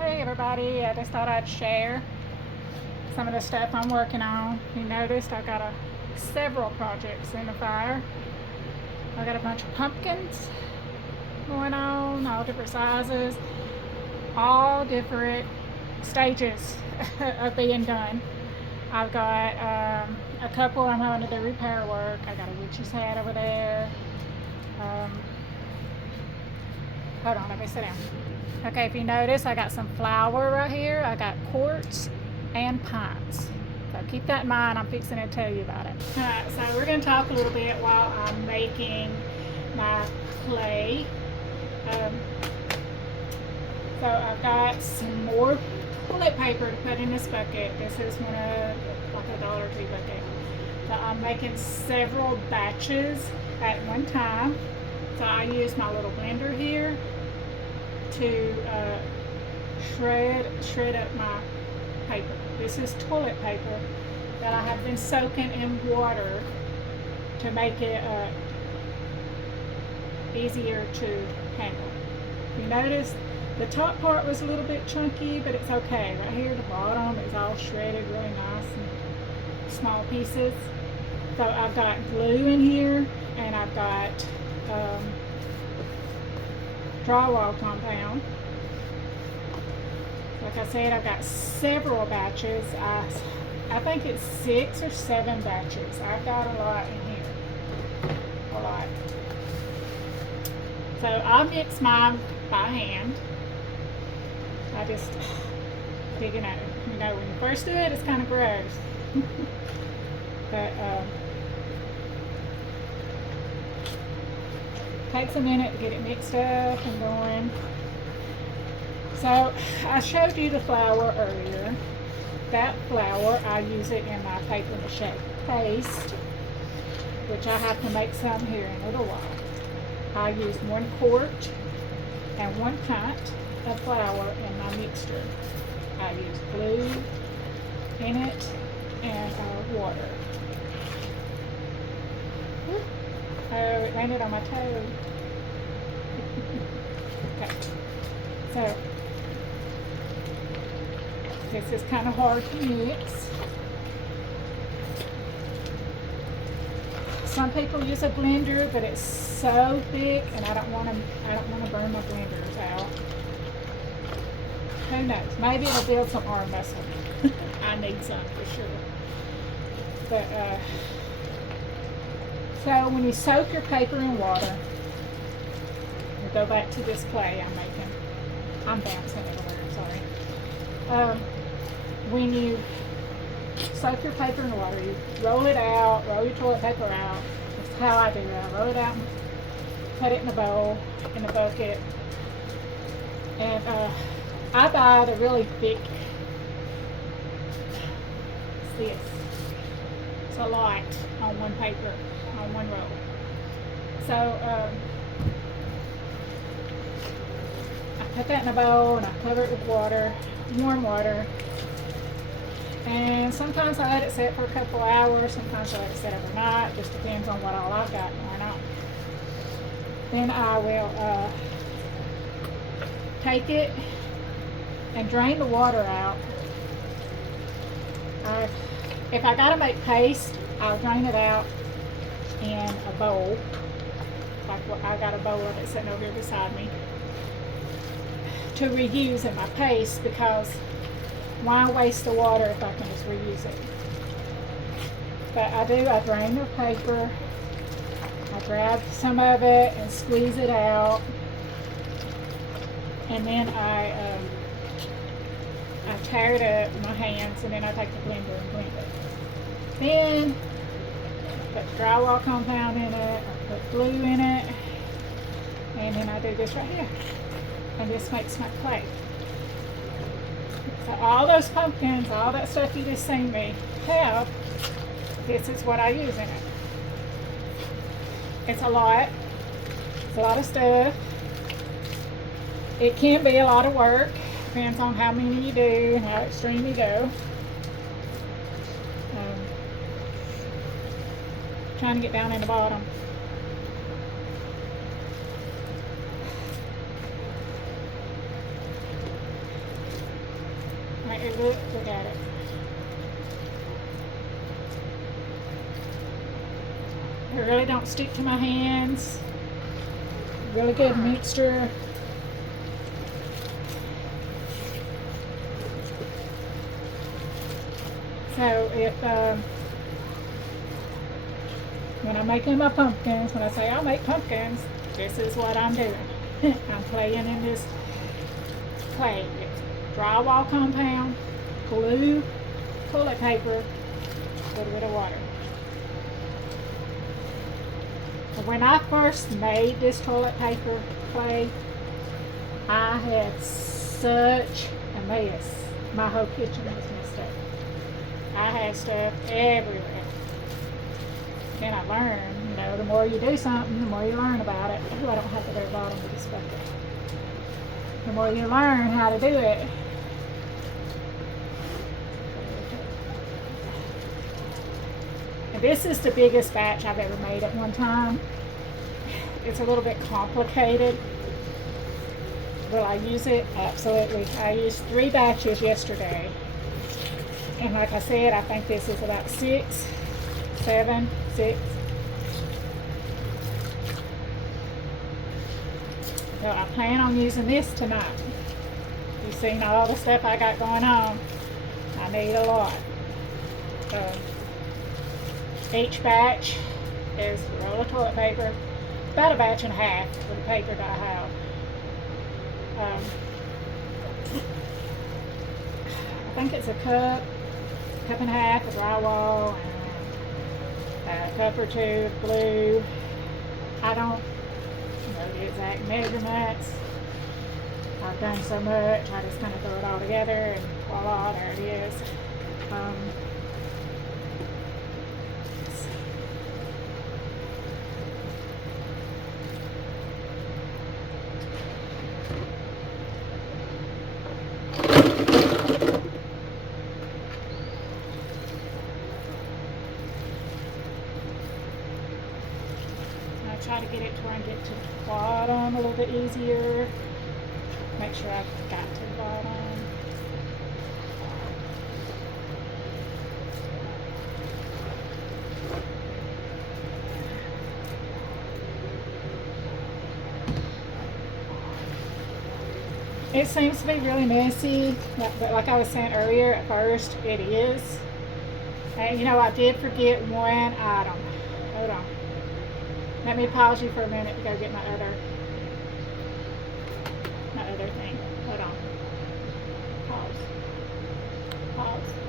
Hey everybody, I just thought I'd share some of the stuff I'm working on. You noticed I got several projects in the fire. I got a bunch of pumpkins going on, all different sizes, all different stages of being done. I've got a couple I'm having to do repair work. I got a witch's hat over there. Um, Hold on, let me sit down. Okay, if you notice, I got some flour right here. I got quartz and pints. So keep that in mind. I'm fixing to tell you about it. All right, so we're going to talk a little bit while I'm making my clay. So I've got some more toilet paper to put in this bucket. This is one of like a Dollar Tree bucket. So I'm making several batches at one time. So I use my little blender here to shred up my paper. This is toilet paper that I have been soaking in water to make it easier to handle. You notice the top part was a little bit chunky, but it's okay. Right here, the bottom is all shredded really nice and small pieces. So I've got glue in here, and I've got drywall compound. Like I said, I've got several batches. I think it's 6 or 7 batches. I've got a lot in here. A lot. So I mix mine by hand. I just dig it out. You know, when you first do it, it's kind of gross. But takes a minute to get it mixed up and going. So I showed you the flour earlier. That flour, I use it in my paper mache paste, which I have to make some here in a little while. I use 1 quart and 1 pint of flour in my mixture. I use glue in it and water. Oh, it landed on my toe. Okay. So, this is kind of hard to mix. Some people use a blender, but it's so thick, and I don't want to burn my blenders out. Who knows? Maybe it'll build some arm muscle. I need some for sure. But so when you soak your paper in water, we'll go back to this clay I'm making. I'm bouncing everywhere, sorry. When you soak your paper in water, you roll it out, roll your toilet paper out. That's how I do it. I roll it out and put it in a bowl, in a bucket. And I buy the really thick, this. It's a lot on one paper, on one roll. So I put that in a bowl and I cover it with water, warm water. And sometimes I let it sit for a couple hours, sometimes I let it sit overnight. Just depends on what all I've got going on. Then I will take it and drain the water out. If I gotta make paste, I'll drain it out in a bowl. Like what I got a bowl of it sitting over here beside me to reuse in my paste, because why waste the water if I can just reuse it? But I drain the paper, I grab some of it and squeeze it out, and then I tear it up with my hands, and then I take the blender and blend it. Then put drywall compound in it, I put glue in it, and then I do this right here, and this makes my clay. So all those pumpkins, all that stuff you just seen me have, this is what I use in it. It's a lot of stuff. It can be a lot of work, depends on how many you do and how extreme you go. Trying to get down in the bottom. Look at it. It really don't stick to my hands. Really good mixture. So if when I'm making my pumpkins, when I say I'll make pumpkins, this is what I'm doing. I'm playing in this clay. It's drywall compound, glue, toilet paper, a little bit of water. When I first made this toilet paper clay, I had such a mess. My whole kitchen was messed up. I had stuff everywhere. Then I learned, the more you do something, the more you learn about it. Ooh, I don't have the very bottom of this bucket. The more you learn how to do it. And this is the biggest batch I've ever made at one time. It's a little bit complicated. Will I use it? Absolutely. I used 3 batches yesterday. And like I said, I think this is about 6. So I plan on using this tonight. You've seen all the stuff I got going on. I need a lot. Each batch is a roll of toilet paper, about a batch and a half for the paper that I have. I think it's a cup and a half of drywall, and a cup or 2 of glue. I don't know the exact measurements. I've done so much, I just kind of throw it all together and voila, there it is. Try to get it to where I can get to the bottom a little bit easier. Make sure I've got to the bottom. It seems to be really messy, but like I was saying earlier, at first it is. And I did forget one item. Hold on. Let me pause you for a minute to go get my other thing.